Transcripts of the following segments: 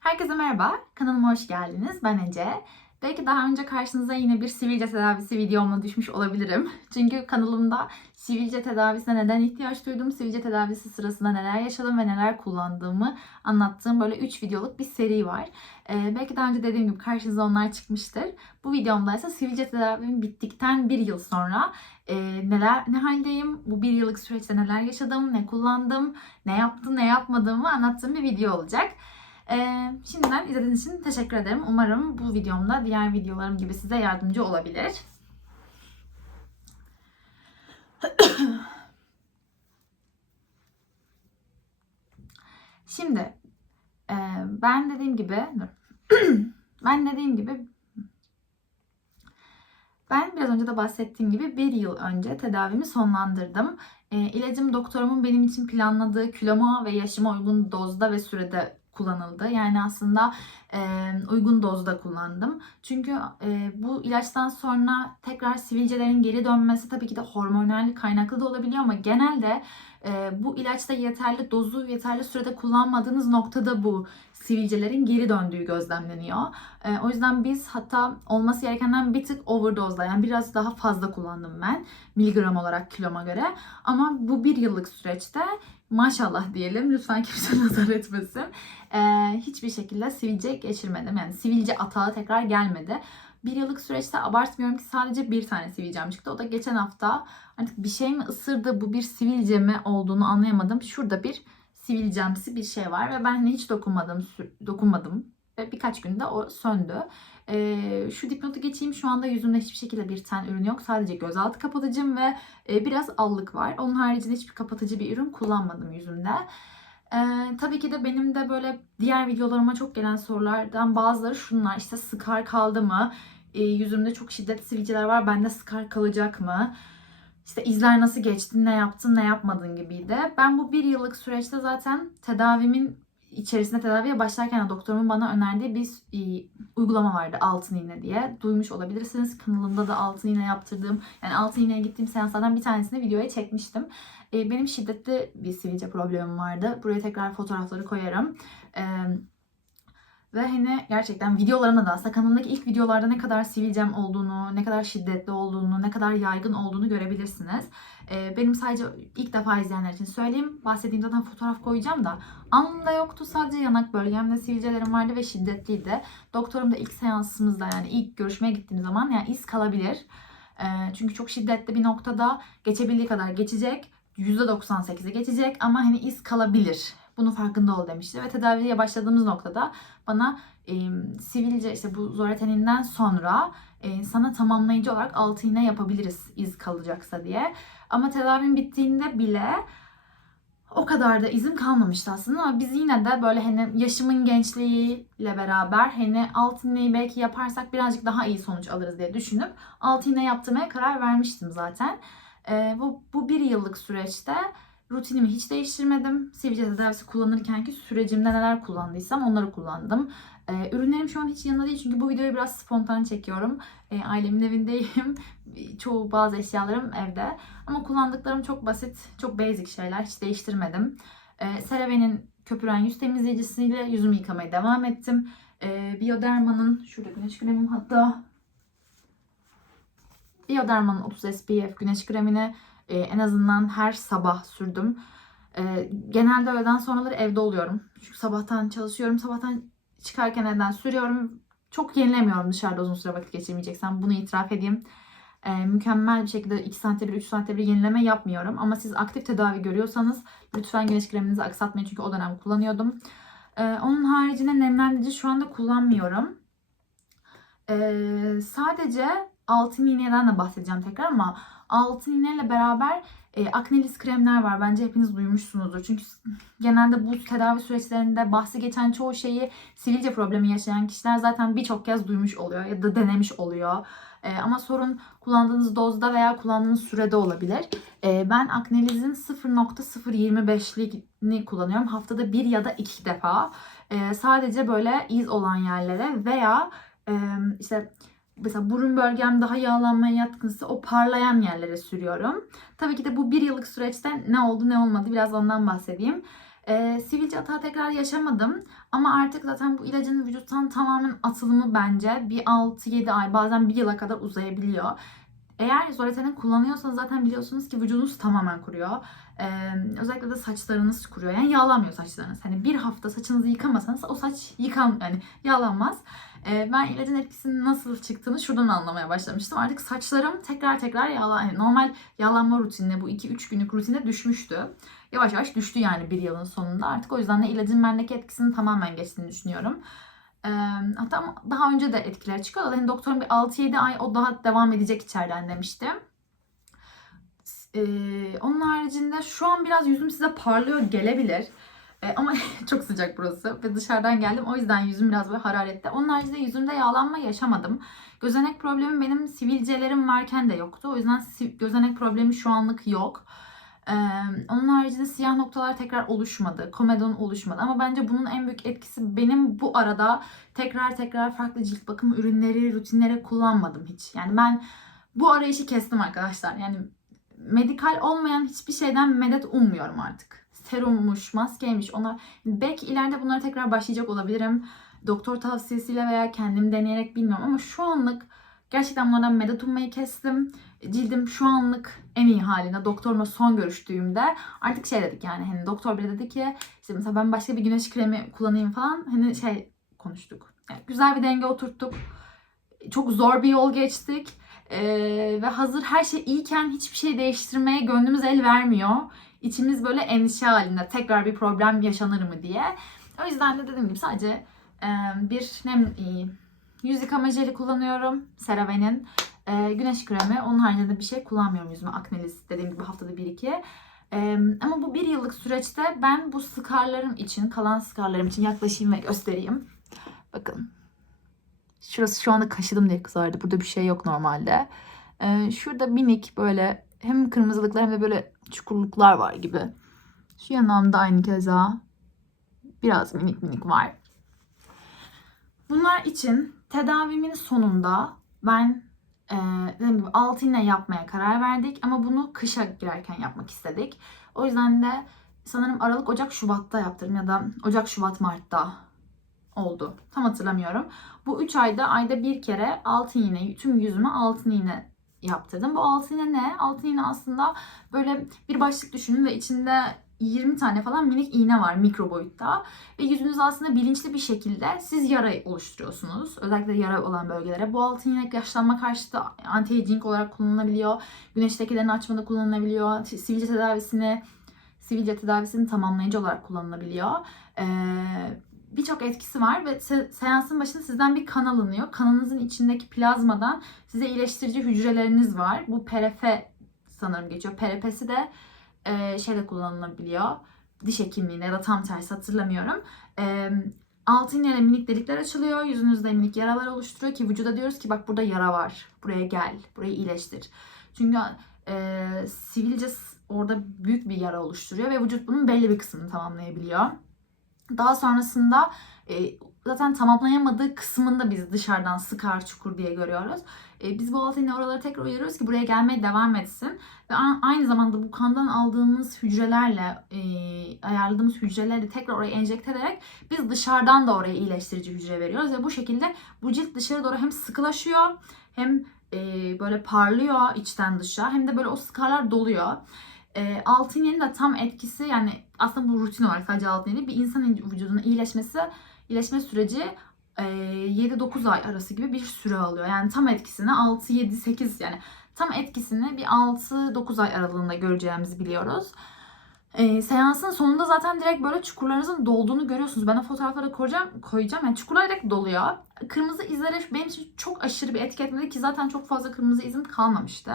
Herkese merhaba, kanalıma hoş geldiniz. Ben Ece. Belki daha önce karşınıza yine bir sivilce tedavisi videomla düşmüş olabilirim. Çünkü kanalımda sivilce tedavisine neden ihtiyaç duydum, sivilce tedavisi sırasında neler yaşadım ve neler kullandığımı anlattığım böyle 3 videoluk bir seri var. Ee, belki daha önce dediğim gibi karşınıza onlar çıkmıştır. Bu videomda ise sivilce tedavim bittikten bir yıl sonra e, neler ne haldeyim, bu bir yıllık süreçte neler yaşadım, ne kullandım, ne yaptım, ne yapmadığımı anlattığım bir video olacak. Ee, şimdiden izlediğiniz için teşekkür ederim. Umarım bu videomda diğer videolarım gibi size yardımcı olabilir. Şimdi e, ben dediğim gibi ben dediğim gibi ben biraz önce de bahsettiğim gibi bir yıl önce tedavimi sonlandırdım. E, ilacım doktorumun benim için planladığı kiloma ve yaşıma uygun dozda ve sürede kullanıldı. Yani aslında e, uygun dozda kullandım. Çünkü e, bu ilaçtan sonra tekrar sivilcelerin geri dönmesi tabii ki de hormonal kaynaklı da olabiliyor ama genelde e, bu ilaçta yeterli dozu yeterli sürede kullanmadığınız noktada bu sivilcelerin geri döndüğü gözlemleniyor. E, o yüzden biz hatta olması gerekenden bir tık overdozda yani biraz daha fazla kullandım ben miligram olarak kiloma göre. Ama bu bir yıllık süreçte maşallah diyelim lütfen kimse nazar etmesin. E, hiçbir şekilde sivilce geçirmedim. Yani sivilce atağı tekrar gelmedi. Bir yıllık süreçte abartmıyorum ki sadece bir tane sivilcem çıktı. O da geçen hafta artık bir şey mi ısırdı bu bir sivilce mi olduğunu anlayamadım. Şurada bir sivilcemsi bir şey var ve ben hiç dokunmadım, dokunmadım ve birkaç günde o söndü. Ee, şu dipnotu geçeyim. Şu anda yüzümde hiçbir şekilde bir ten ürün yok. Sadece gözaltı kapatıcım ve e, biraz allık var. Onun haricinde hiçbir kapatıcı bir ürün kullanmadım yüzümde. Ee, tabii ki de benim de böyle diğer videolarıma çok gelen sorulardan bazıları şunlar. İşte skar kaldı mı? Ee, yüzümde çok şiddetli sivilceler var. Bende skar kalacak mı? İşte izler nasıl geçtin, ne yaptın, ne yapmadın gibiydi. Ben bu bir yıllık süreçte zaten tedavimin içerisinde tedaviye başlarken doktorumun bana önerdiği bir e, uygulama vardı altın iğne diye. Duymuş olabilirsiniz. Kanalımda da altın iğne yaptırdığım yani altın iğneye gittiğim seanslardan bir tanesini videoya çekmiştim. E, benim şiddetli bir sivilce problemim vardı. Buraya tekrar fotoğrafları koyarım. Ve hani gerçekten videolarımda da aslında kanalımdaki ilk videolarda ne kadar sivilcem olduğunu, ne kadar şiddetli olduğunu, ne kadar yaygın olduğunu görebilirsiniz. Ee, benim sadece ilk defa izleyenler için söyleyeyim. Bahsettiğim zaten fotoğraf koyacağım da. Alnımda yoktu sadece yanak bölgemde sivilcelerim vardı ve şiddetliydi. Doktorum da ilk seansımızda yani ilk görüşmeye gittiğim zaman yani iz kalabilir. Ee, çünkü çok şiddetli bir noktada geçebildiği kadar geçecek. %98'e geçecek ama hani iz kalabilir bunun farkında ol demişti. Ve tedaviye başladığımız noktada bana e, sivilce işte bu zoreteninden sonra e, sana tamamlayıcı olarak altı iğne yapabiliriz iz kalacaksa diye. Ama tedavim bittiğinde bile o kadar da izin kalmamıştı aslında ama biz yine de böyle hani yaşımın gençliğiyle beraber hani altı iğneyi belki yaparsak birazcık daha iyi sonuç alırız diye düşünüp altı iğne yaptırmaya karar vermiştim zaten. E, bu, bu bir yıllık süreçte Rutinimi hiç değiştirmedim. Sivilce tedavisi kullanırken ki sürecimde neler kullandıysam onları kullandım. Ee, ürünlerim şu an hiç yanında değil çünkü bu videoyu biraz spontan çekiyorum. Ee, ailemin evindeyim. Çoğu bazı eşyalarım evde. Ama kullandıklarım çok basit, çok basic şeyler. Hiç değiştirmedim. Ee, CeraVe'nin köpüren yüz temizleyicisiyle yüzümü yıkamaya devam ettim. Ee, Bioderma'nın, şurada güneş kremim hatta. Bioderma'nın 30 SPF güneş kremini e, en azından her sabah sürdüm. E, genelde öğleden sonraları evde oluyorum. Çünkü sabahtan çalışıyorum. Sabahtan çıkarken evden sürüyorum. Çok yenilemiyorum dışarıda uzun süre vakit geçirmeyeceksem. Bunu itiraf edeyim. E, mükemmel bir şekilde 2 saatte bir, 3 saatte bir yenileme yapmıyorum. Ama siz aktif tedavi görüyorsanız lütfen güneş kreminizi aksatmayın. Çünkü o dönem kullanıyordum. E, onun haricinde nemlendirici şu anda kullanmıyorum. E, sadece altın iğneden de bahsedeceğim tekrar ama altın iğneyle beraber e, aknelis kremler var. Bence hepiniz duymuşsunuzdur. Çünkü genelde bu tedavi süreçlerinde bahsi geçen çoğu şeyi sivilce problemi yaşayan kişiler zaten birçok kez duymuş oluyor ya da denemiş oluyor. E, ama sorun kullandığınız dozda veya kullandığınız sürede olabilir. E, ben Akneliz'in 0.025'liğini kullanıyorum. Haftada bir ya da iki defa. E, sadece böyle iz olan yerlere veya e, işte mesela burun bölgem daha yağlanmaya yatkınsa o parlayan yerlere sürüyorum. Tabii ki de bu bir yıllık süreçte ne oldu ne olmadı biraz ondan bahsedeyim. Ee, sivilce atağı tekrar yaşamadım. Ama artık zaten bu ilacın vücuttan tamamen atılımı bence bir 6-7 ay bazen bir yıla kadar uzayabiliyor. Eğer Zoreten'i kullanıyorsanız zaten biliyorsunuz ki vücudunuz tamamen kuruyor. Ee, özellikle de saçlarınız kuruyor. Yani yağlanmıyor saçlarınız. Hani bir hafta saçınızı yıkamasanız o saç yıkan yani yağlanmaz. Ee, ben ilacın etkisinin nasıl çıktığını şuradan anlamaya başlamıştım. Artık saçlarım tekrar tekrar yağlan yani normal yağlanma rutinine bu 2-3 günlük rutine düşmüştü. Yavaş yavaş düştü yani bir yılın sonunda. Artık o yüzden de ilacın bendeki etkisinin tamamen geçtiğini düşünüyorum. Ee, hatta daha önce de etkileri çıkıyor. Hani doktorum bir 6-7 ay o daha devam edecek içeriden demişti. Ee, onun haricinde şu an biraz yüzüm size parlıyor gelebilir. Ee, ama çok sıcak burası ve dışarıdan geldim. O yüzden yüzüm biraz böyle hararetli. Onun haricinde yüzümde yağlanma yaşamadım. Gözenek problemim benim sivilcelerim varken de yoktu. O yüzden gözenek problemi şu anlık yok. Ee, onun haricinde siyah noktalar tekrar oluşmadı. Komedon oluşmadı. Ama bence bunun en büyük etkisi benim bu arada tekrar tekrar farklı cilt bakım ürünleri, rutinleri kullanmadım hiç. Yani ben bu arayışı kestim arkadaşlar. Yani medikal olmayan hiçbir şeyden medet ummuyorum artık. Serummuş, maskeymiş onlar. Belki ileride bunlara tekrar başlayacak olabilirim. Doktor tavsiyesiyle veya kendim deneyerek bilmiyorum ama şu anlık gerçekten bunlardan medet ummayı kestim. Cildim şu anlık en iyi halinde. Doktorumla son görüştüğümde artık şey dedik yani hani doktor bile dedi ki işte mesela ben başka bir güneş kremi kullanayım falan hani şey konuştuk. Yani güzel bir denge oturttuk. Çok zor bir yol geçtik. Ee, ve hazır her şey iyiken hiçbir şey değiştirmeye gönlümüz el vermiyor. İçimiz böyle endişe halinde tekrar bir problem yaşanır mı diye. O yüzden de dediğim gibi sadece e, bir nem e, yüz yıkama jeli kullanıyorum. CeraVe'nin e, güneş kremi. Onun haricinde bir şey kullanmıyorum yüzüme. Aknelis dediğim gibi haftada bir iki. E, ama bu bir yıllık süreçte ben bu skarlarım için, kalan skarlarım için yaklaşayım ve göstereyim. Bakın. Şurası şu anda kaşıdım diye kızardı. Burada bir şey yok normalde. Ee, şurada minik böyle hem kırmızılıklar hem de böyle çukurluklar var gibi. Şu yanağımda aynı keza biraz minik minik var. Bunlar için tedavimin sonunda ben e, dediğim gibi 6 iğne yapmaya karar verdik ama bunu kışa girerken yapmak istedik. O yüzden de sanırım Aralık, Ocak, Şubat'ta yaptırdım ya da Ocak, Şubat, Mart'ta oldu. Tam hatırlamıyorum. Bu 3 ayda ayda bir kere altın iğne, tüm yüzüme altın iğne yaptırdım. Bu altın ne? Altın iğne aslında böyle bir başlık düşünün ve içinde 20 tane falan minik iğne var mikro boyutta. Ve yüzünüz aslında bilinçli bir şekilde siz yara oluşturuyorsunuz. Özellikle yara olan bölgelere. Bu altın iğne yaşlanma karşıtı anti-aging olarak kullanılabiliyor. Güneş lekelerini açmada kullanılabiliyor. Sivilce tedavisini sivilce tedavisini tamamlayıcı olarak kullanılabiliyor. Ee, birçok etkisi var ve se- seansın başında sizden bir kan alınıyor. Kanınızın içindeki plazmadan size iyileştirici hücreleriniz var. Bu PRF sanırım geçiyor. PRP'si de e, şeyde kullanılabiliyor. Diş hekimliğinde ya da tam tersi hatırlamıyorum. E, altın iğneyle minik delikler açılıyor. Yüzünüzde minik yaralar oluşturuyor ki vücuda diyoruz ki bak burada yara var. Buraya gel. Burayı iyileştir. Çünkü e, sivilce orada büyük bir yara oluşturuyor ve vücut bunun belli bir kısmını tamamlayabiliyor. Daha sonrasında e, zaten tamamlayamadığı kısmında biz dışarıdan sıkar çukur diye görüyoruz. E, biz bu altı iğne oraları tekrar uyarıyoruz ki buraya gelmeye devam etsin. Ve aynı zamanda bu kandan aldığımız hücrelerle, e, ayarladığımız hücrelerle tekrar oraya enjekte ederek biz dışarıdan da oraya iyileştirici hücre veriyoruz. Ve bu şekilde bu cilt dışarı doğru hem sıkılaşıyor hem e, böyle parlıyor içten dışa hem de böyle o skarlar doluyor. E, altın iğnenin de tam etkisi yani aslında bu rutin olarak sadece altın değil, bir insanın vücudunun iyileşmesi, iyileşme süreci e, 7-9 ay arası gibi bir süre alıyor. Yani tam etkisini 6-7-8 yani tam etkisini bir 6-9 ay aralığında göreceğimizi biliyoruz. E, seansın sonunda zaten direkt böyle çukurlarınızın dolduğunu görüyorsunuz. Ben o fotoğrafları koyacağım, koyacağım. Yani çukurlar direkt doluyor. Kırmızı izleri benim için çok aşırı bir etki etmedi ki zaten çok fazla kırmızı izim kalmamıştı.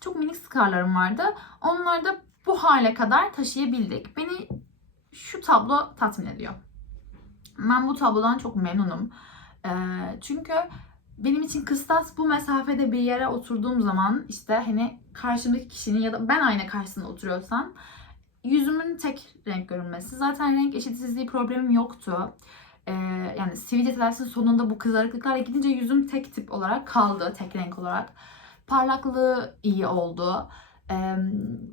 Çok minik skarlarım vardı. Onları da bu hale kadar taşıyabildik. Beni şu tablo tatmin ediyor. Ben bu tablodan çok memnunum. Ee, çünkü benim için kıstas bu mesafede bir yere oturduğum zaman işte hani karşımdaki kişinin ya da ben ayna karşısında oturuyorsam yüzümün tek renk görünmesi. Zaten renk eşitsizliği problemim yoktu. Ee, yani sivilce tedavisinin sonunda bu kızarıklıklar gidince yüzüm tek tip olarak kaldı. Tek renk olarak. Parlaklığı iyi oldu.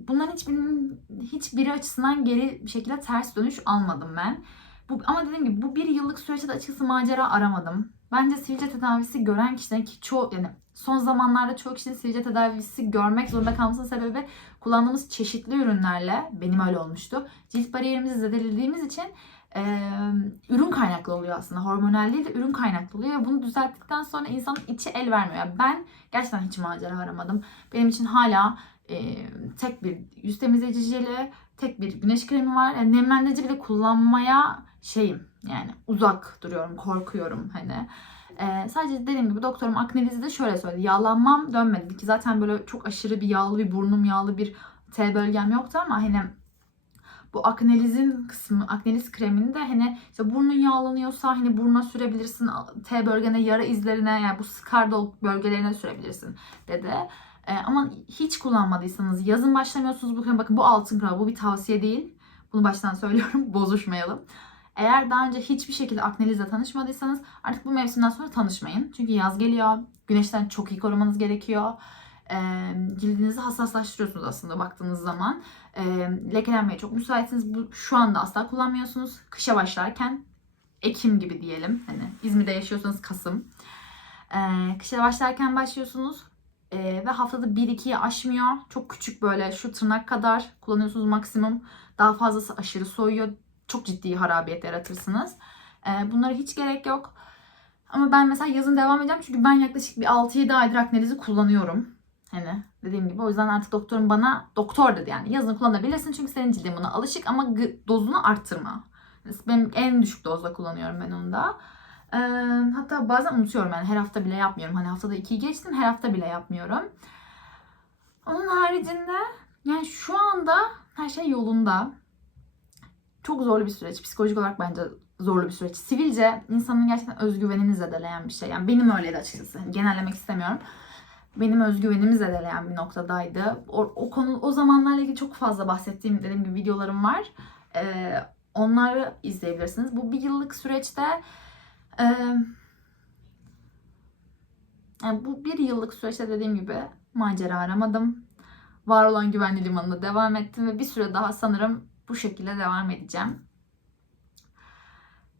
Bunların hiçbirinin hiçbiri açısından geri bir şekilde ters dönüş almadım ben. Bu, ama dediğim gibi bu bir yıllık süreçte de açıkçası macera aramadım. Bence sivilce tedavisi gören kişilerin ki çoğu yani son zamanlarda çoğu kişinin sivilce tedavisi görmek zorunda kalmasının sebebi kullandığımız çeşitli ürünlerle benim öyle olmuştu. Cilt bariyerimizi zedelediğimiz için e, ürün kaynaklı oluyor aslında. Hormonal değil de ürün kaynaklı oluyor. Ve bunu düzelttikten sonra insanın içi el vermiyor. Yani ben gerçekten hiç macera aramadım. Benim için hala e, tek bir yüz temizleyici jeli, tek bir güneş kremi var. Yani nemlendirici bile kullanmaya şeyim yani uzak duruyorum, korkuyorum hani. Ee, sadece dediğim gibi doktorum aknelizi de şöyle söyledi. Yağlanmam dönmedi ki zaten böyle çok aşırı bir yağlı bir burnum yağlı bir T bölgem yoktu ama hani bu aknelizin kısmı, akneliz kremini de hani işte burnun yağlanıyorsa hani burnuna sürebilirsin. T bölgene, yara izlerine yani bu scar bölgelerine sürebilirsin dedi. Ee, ama hiç kullanmadıysanız yazın başlamıyorsunuz bu krem. Bakın bu altın krem bu bir tavsiye değil. Bunu baştan söylüyorum bozuşmayalım. Eğer daha önce hiçbir şekilde aknelizle tanışmadıysanız artık bu mevsimden sonra tanışmayın. Çünkü yaz geliyor. Güneşten çok iyi korumanız gerekiyor. E, cildinizi hassaslaştırıyorsunuz aslında baktığınız zaman. E, lekelenmeye çok müsaitsiniz. Bu şu anda asla kullanmıyorsunuz. Kışa başlarken Ekim gibi diyelim. Hani İzmir'de yaşıyorsanız Kasım. E, kışa başlarken başlıyorsunuz. E, ve haftada 1-2'yi aşmıyor. Çok küçük böyle şu tırnak kadar kullanıyorsunuz maksimum. Daha fazlası aşırı soğuyor çok ciddi harabiyet yaratırsınız. E, bunlara hiç gerek yok. Ama ben mesela yazın devam edeceğim çünkü ben yaklaşık bir 6-7 aydır aknelizi kullanıyorum. Hani dediğim gibi o yüzden artık doktorum bana doktor dedi yani yazın kullanabilirsin çünkü senin cildin buna alışık ama dozunu arttırma. Benim en düşük dozda kullanıyorum ben onu da. Ee, hatta bazen unutuyorum yani her hafta bile yapmıyorum. Hani haftada 2'yi geçtim her hafta bile yapmıyorum. Onun haricinde yani şu anda her şey yolunda çok zorlu bir süreç. Psikolojik olarak bence zorlu bir süreç. Sivilce insanın gerçekten özgüvenini zedeleyen bir şey. Yani benim öyleydi açıkçası. Yani genellemek istemiyorum. Benim özgüvenimi zedeleyen bir noktadaydı. O, o konu o zamanlarla ilgili çok fazla bahsettiğim dediğim gibi videolarım var. Ee, onları izleyebilirsiniz. Bu bir yıllık süreçte e, yani bu bir yıllık süreçte dediğim gibi macera aramadım. Var olan güvenli limanına devam ettim ve bir süre daha sanırım bu şekilde devam edeceğim.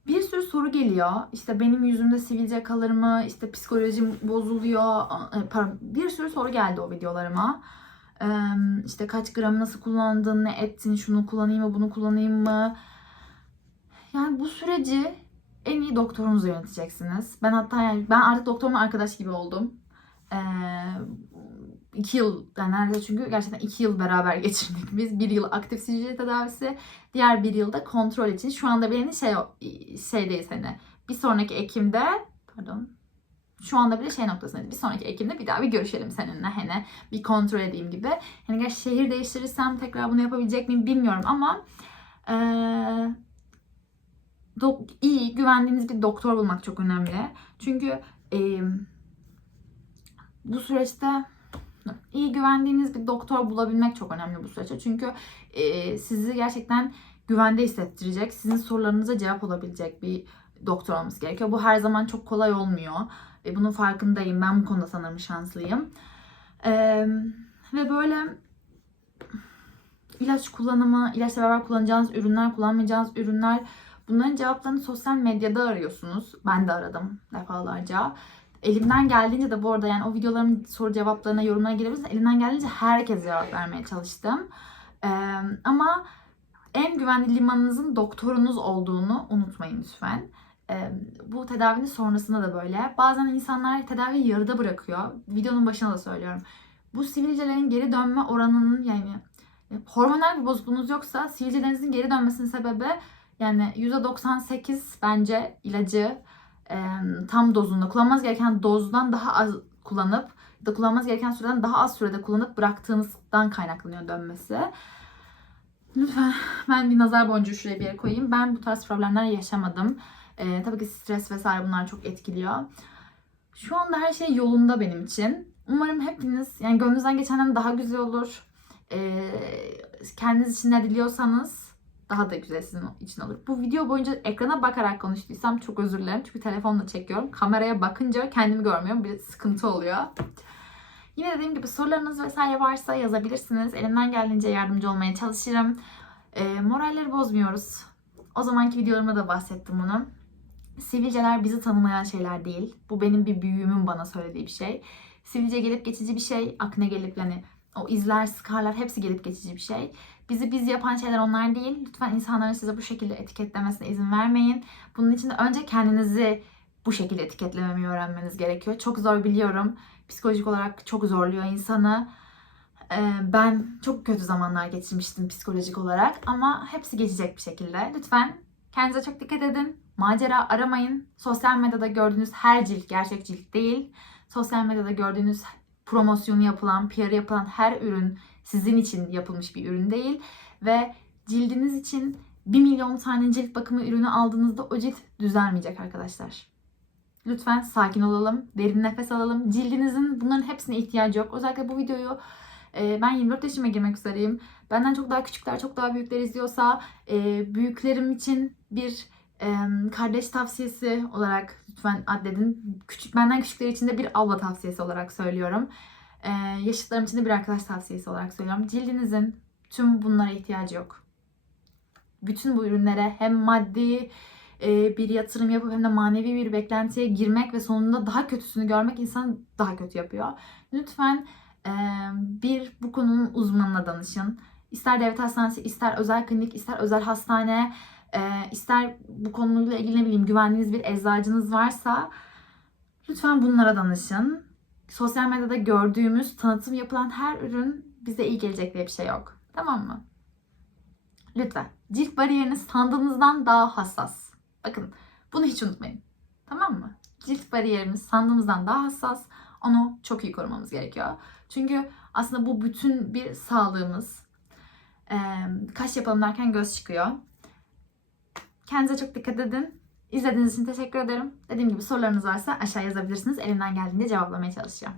Bir sürü soru geliyor. İşte benim yüzümde sivilce kalır mı? İşte psikolojim bozuluyor. E, pardon, bir sürü soru geldi o videolarıma. İşte kaç gram nasıl kullandın, ne ettin, şunu kullanayım mı, bunu kullanayım mı? Yani bu süreci en iyi doktorunuzla yöneteceksiniz. Ben hatta yani ben artık doktorumla arkadaş gibi oldum. Ee, yıl yani neredeyse çünkü gerçekten iki yıl beraber geçirdik biz. Bir yıl aktif sivilce tedavisi, diğer bir yılda kontrol için. Şu anda beni şey şeydeyiz hani bir sonraki Ekim'de pardon şu anda bile şey noktasındayız. Bir sonraki Ekim'de bir daha bir görüşelim seninle hani bir kontrol edeyim gibi. Hani gerçi şehir değiştirirsem tekrar bunu yapabilecek miyim bilmiyorum ama ee, iyi güvendiğiniz bir doktor bulmak çok önemli. Çünkü e, bu süreçte iyi güvendiğiniz bir doktor bulabilmek çok önemli bu süreçte. Çünkü e, sizi gerçekten güvende hissettirecek, sizin sorularınıza cevap olabilecek bir doktor olması gerekiyor. Bu her zaman çok kolay olmuyor. Ve bunun farkındayım. Ben bu konuda sanırım şanslıyım. Ee, ve böyle ilaç kullanımı, ilaçla beraber kullanacağınız ürünler, kullanmayacağınız ürünler bunların cevaplarını sosyal medyada arıyorsunuz. Ben de aradım defalarca elimden geldiğince de bu arada yani o videoların soru cevaplarına, yorumlara girebilirsiniz. Elimden geldiğince herkese cevap vermeye çalıştım. Ee, ama en güvenli limanınızın doktorunuz olduğunu unutmayın lütfen. Ee, bu tedavinin sonrasında da böyle. Bazen insanlar tedaviyi yarıda bırakıyor. Videonun başına da söylüyorum. Bu sivilcelerin geri dönme oranının yani hormonal bir bozukluğunuz yoksa sivilcelerinizin geri dönmesinin sebebi yani %98 bence ilacı tam dozunda kullanmaz gereken dozdan daha az kullanıp da kullanmaz gereken süreden daha az sürede kullanıp bıraktığınızdan kaynaklanıyor dönmesi. Lütfen ben bir nazar boncuğu şuraya bir yere koyayım. Ben bu tarz problemler yaşamadım. Ee, tabii ki stres vesaire bunlar çok etkiliyor. Şu anda her şey yolunda benim için. Umarım hepiniz yani gönlünüzden geçenden daha güzel olur. Ee, kendiniz için ne diliyorsanız daha da güzel sizin için olur. Bu video boyunca ekrana bakarak konuştuysam çok özür dilerim. Çünkü telefonla çekiyorum. Kameraya bakınca kendimi görmüyorum. Bir sıkıntı oluyor. Yine dediğim gibi sorularınız vesaire varsa yazabilirsiniz. Elimden geldiğince yardımcı olmaya çalışırım. E, moralleri bozmuyoruz. O zamanki videolarımda da bahsettim bunu. Sivilceler bizi tanımayan şeyler değil. Bu benim bir büyüğümün bana söylediği bir şey. Sivilce gelip geçici bir şey. Akne gelip yani o izler, skarlar hepsi gelip geçici bir şey. Bizi biz yapan şeyler onlar değil. Lütfen insanların size bu şekilde etiketlemesine izin vermeyin. Bunun için de önce kendinizi bu şekilde etiketlememeyi öğrenmeniz gerekiyor. Çok zor biliyorum. Psikolojik olarak çok zorluyor insanı. Ee, Ben çok kötü zamanlar geçirmiştim psikolojik olarak ama hepsi geçecek bir şekilde. Lütfen kendinize çok dikkat edin. Macera aramayın. Sosyal medyada gördüğünüz her cilt gerçek cilt değil. Sosyal medyada gördüğünüz promosyonu yapılan, PR yapılan her ürün sizin için yapılmış bir ürün değil. Ve cildiniz için 1 milyon tane cilt bakımı ürünü aldığınızda o cilt düzelmeyecek arkadaşlar. Lütfen sakin olalım, derin nefes alalım. Cildinizin bunların hepsine ihtiyacı yok. Özellikle bu videoyu e, ben 24 yaşıma girmek üzereyim. Benden çok daha küçükler, çok daha büyükler izliyorsa e, büyüklerim için bir e, kardeş tavsiyesi olarak lütfen addedin. Küçük, benden küçükler için de bir abla tavsiyesi olarak söylüyorum. E, yaşıtlarım için de bir arkadaş tavsiyesi olarak söylüyorum. Cildinizin tüm bunlara ihtiyacı yok. Bütün bu ürünlere hem maddi e, bir yatırım yapıp hem de manevi bir beklentiye girmek ve sonunda daha kötüsünü görmek insanı daha kötü yapıyor. Lütfen e, bir bu konunun uzmanına danışın. İster devlet hastanesi, ister özel klinik, ister özel hastane, e, ister bu konuyla ilgili ne bileyim güvendiğiniz bir eczacınız varsa lütfen bunlara danışın. Sosyal medyada gördüğümüz, tanıtım yapılan her ürün bize iyi gelecek diye bir şey yok. Tamam mı? Lütfen. Cilt bariyeriniz sandığınızdan daha hassas. Bakın bunu hiç unutmayın. Tamam mı? Cilt bariyerimiz sandığımızdan daha hassas. Onu çok iyi korumamız gerekiyor. Çünkü aslında bu bütün bir sağlığımız. Ee, kaş yapalım derken göz çıkıyor. Kendinize çok dikkat edin. İzlediğiniz için teşekkür ederim. Dediğim gibi sorularınız varsa aşağı yazabilirsiniz. Elimden geldiğince cevaplamaya çalışacağım.